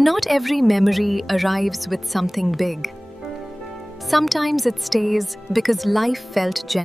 Not every memory arrives with something big. Sometimes it stays because life felt gentle.